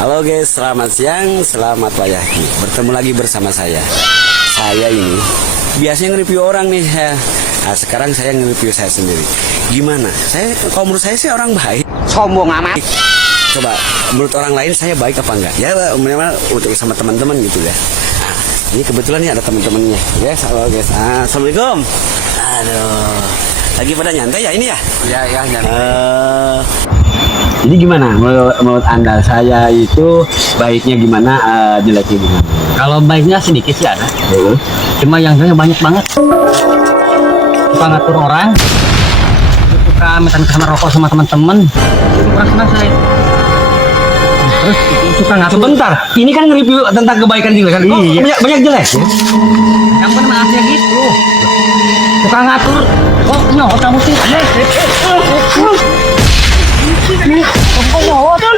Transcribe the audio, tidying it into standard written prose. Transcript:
Halo guys, selamat siang, selamat pagi. Bertemu lagi bersama saya. Saya ini biasanya nge-review orang nih ya. Nah, sekarang saya nge-review saya sendiri. Gimana? Kalau menurut saya sih orang baik. Sombong amat. Coba menurut orang lain saya baik apa enggak? Ya memang untuk sama teman-teman gitu ya. Nah, ini kebetulan nih ada teman-temannya. Guys, halo guys. Assalamualaikum. Aduh, lagi pada nyantai ya ini ya? Ya nyantai. Jadi gimana menurut Anda? Saya itu baiknya gimana, jeleknya gimana? Kalau baiknya sedikit sih ada. Cuma yang jeleknya banyak banget. Suka ngatur orang. Suka minta sama rokok sama teman-teman. Itu kurang senang saya. Terus suka ngatur. Sebentar, ini kan nge-review tentang kebaikan jelek kan? Oh, Iya. banyak jelek ya? Yang benar aslinya gitu. Suka ngatur. Oh, nyawa kamu sih. Kok nyawa tuh?